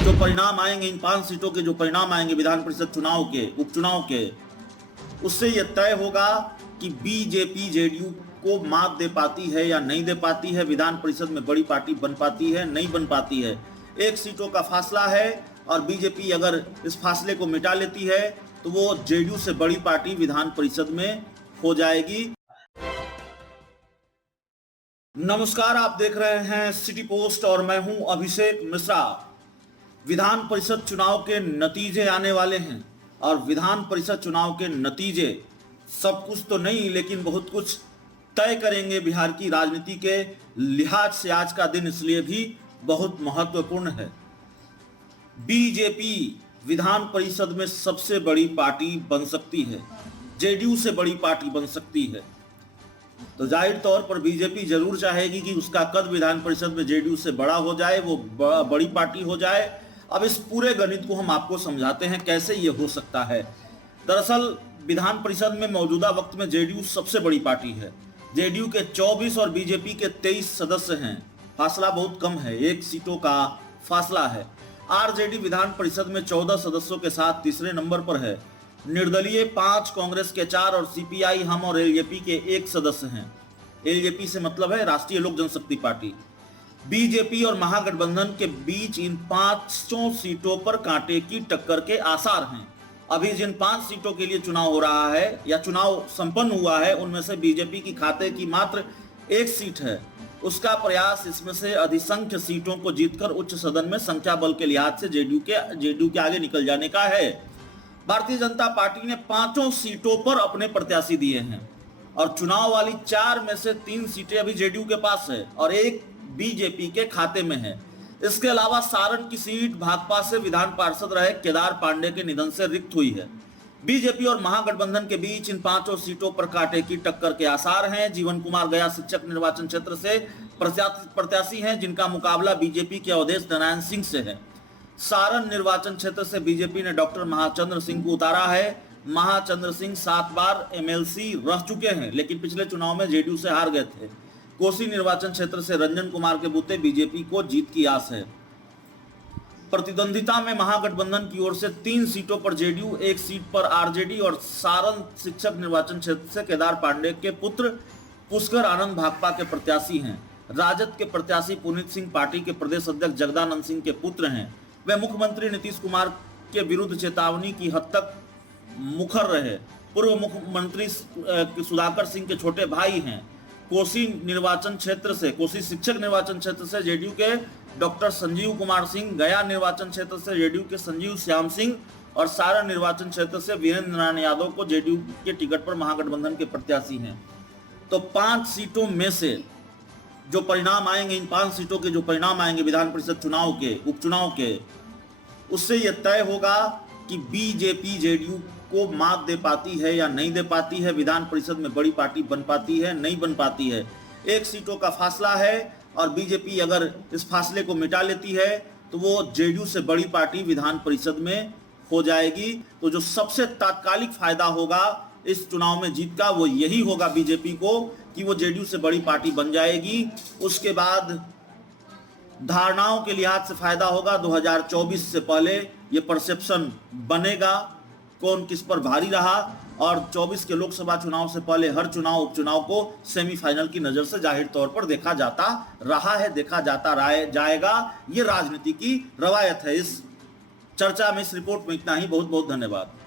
जो परिणाम आएंगे, इन 5 सीटों के जो परिणाम आएंगे विधान परिषद चुनाव के, उपचुनाव के, उससे यह तय होगा कि बीजेपी जेडीयू को मात दे पाती है या नहीं दे पाती है, विधान परिषद में बड़ी पार्टी बन पाती है, नहीं बन पाती है। 1 सीटों का फासला है और बीजेपी अगर इस फासले को मिटा लेती है तो वो जेडीयू से बड़ी पार्टी विधान परिषद में हो जाएगी। नमस्कार, आप देख रहे हैं सिटी पोस्ट और मैं हूं अभिषेक मिश्रा। विधान परिषद चुनाव के नतीजे आने वाले हैं और विधान परिषद चुनाव के नतीजे सब कुछ तो नहीं लेकिन बहुत कुछ तय करेंगे बिहार की राजनीति के लिहाज से। आज का दिन इसलिए भी बहुत महत्वपूर्ण है। बीजेपी विधान परिषद में सबसे बड़ी पार्टी बन सकती है, जेडीयू से बड़ी पार्टी बन सकती है। तो जाहिर तौर पर बीजेपी जरूर चाहेगी कि उसका कद विधान परिषद में जेडीयू से बड़ा हो जाए, वो बड़ी पार्टी हो जाए। अब इस पूरे गणित को हम आपको समझाते हैं कैसे ये हो सकता है। दरअसल विधान परिषद में मौजूदा वक्त में जेडीयू सबसे बड़ी पार्टी है। जेडीयू के 24 और बीजेपी के 23 सदस्य हैं। फासला बहुत कम है, 1 सीटों का फासला है। आरजेडी विधान परिषद में 14 सदस्यों के साथ तीसरे नंबर पर है। निर्दलीय 5, कांग्रेस के 4 और सीपीआई, हम और एलजेपी के 1 सदस्य हैं। एलजेपी से मतलब है राष्ट्रीय लोक जनशक्ति पार्टी। बीजेपी और महागठबंधन के बीच इन 5 सीटों पर कांटे की टक्कर के आसार हैं। अभी जिन 5 सीटों के लिए चुनाव हो रहा है या चुनाव संपन्न हुआ है, उनमें से बीजेपी की खाते की मात्र 1 सीट है। उसका प्रयास इसमें से अधिसंख्य सीटों को जीतकर उच्च सदन में संख्या बल के लिहाज से जेडीयू के आगे निकल जाने का है। भारतीय जनता पार्टी ने 5 सीटों पर अपने प्रत्याशी दिए हैं और चुनाव वाली 4 में से 3 सीटें अभी जेडीयू के पास है और 1 बीजेपी के खाते में है। इसके अलावा सारण की सीट भाकपा से विधान पार्षद रहे केदार पांडे के निधन से रिक्त हुई है। बीजेपी और महागठबंधन के बीच इन 5 सीटों पर कांटे की टक्कर के आसार हैं। जीवन कुमार गया शिक्षक निर्वाचन क्षेत्र से प्रत्याशी हैं, जिनका मुकाबला बीजेपी के अवधेश नारायण सिंह से है। सारण निर्वाचन क्षेत्र से बीजेपी ने डॉक्टर महाचंद्र सिंह को उतारा है। महाचंद्र सिंह 7 बार एमएलसी रह चुके हैं लेकिन पिछले चुनाव में जेडीयू से हार गए थे। कोसी निर्वाचन क्षेत्र से रंजन कुमार के बूते बीजेपी को जीत की आस है। प्रतिद्वंदिता में महागठबंधन की ओर से 3 सीटों पर जेडीयू, 1 सीट पर आरजेडी और सारण शिक्षक निर्वाचन क्षेत्र से केदार पांडे के पुत्र पुष्कर आनंद भाकपा के प्रत्याशी हैं। राजद के प्रत्याशी पुनीत सिंह पार्टी के प्रदेश अध्यक्ष जगदानंद सिंह के पुत्र हैं। वे मुख्यमंत्री नीतीश कुमार के विरुद्ध चेतावनी की हद तक मुखर रहे। पूर्व मुख्यमंत्री सुधाकर सिंह के छोटे भाई हैं। कोसी शिक्षक निर्वाचन क्षेत्र से जेडीयू के डॉक्टर संजीव कुमार सिंह, गया निर्वाचन क्षेत्र से जेडीयू के संजीव श्याम सिंह और सारण निर्वाचन क्षेत्र से वीरेंद्र नारायण यादव को जेडीयू के टिकट पर महागठबंधन के प्रत्याशी हैं। तो 5 सीटों में से जो परिणाम आएंगे, इन 5 सीटों के जो परिणाम आएंगे विधान परिषद चुनाव के, उपचुनाव के, उससे यह तय होगा कि बीजेपी जेडीयू को मात दे पाती है या नहीं दे पाती है, विधान परिषद में बड़ी पार्टी बन पाती है, नहीं बन पाती है। 1 सीटों का फासला है और बीजेपी अगर इस फासले को मिटा लेती है तो वो जेडीयू से बड़ी पार्टी विधान परिषद में हो जाएगी। तो जो सबसे तात्कालिक फायदा होगा इस चुनाव में जीत का, वो यही होगा बीजेपी को कि वो जेडीयू से बड़ी पार्टी बन जाएगी। उसके बाद धारणाओं के लिहाज से फायदा होगा। 2024 से पहले ये परसेप्शन बनेगा कौन किस पर भारी रहा, और 24 के लोकसभा चुनाव से पहले हर चुनाव उपचुनाव को सेमीफाइनल की नजर से जाहिर तौर पर देखा जाता रहा है, देखा जाता जाएगा। ये राजनीति की रवायत है। इस चर्चा में, इस रिपोर्ट में इतना ही। बहुत बहुत धन्यवाद।